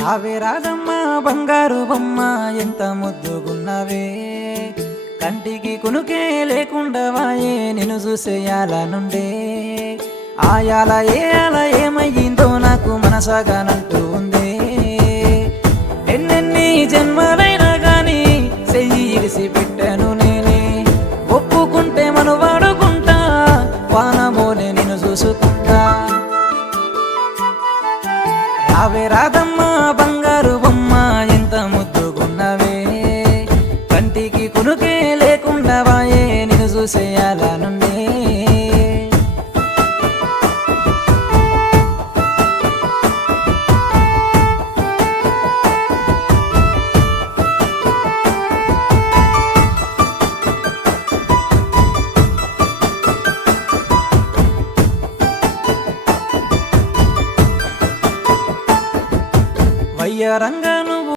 రావే రాదమ్మ బంగారు బొమ్మ ఎంత ముద్దుగున్నవే, కంటికి కునుకే లేకుండా వాయే నిన్ను చూసేయాలనుండే. ఆయాల ఏయాల ఏమయ్యిందో నాకు మనసాగానంటూ ఉందే. ఎన్నెన్ని జన్మలైనా గాని చెయ్యి ఇడిసి పెట్టాను నేనే, ఒప్పుకుంటే మనువాడుకుంటా వానమోనే నిన్ను చూసుకుంటా. రావే రాదమ్మ బంగారు బొమ్మ ఎంత ముద్దుగున్నవే, కంటికి కునుకే లేకుండా వాయే నిన్ను చూసేయాలనుండే. వయ్యారంగాను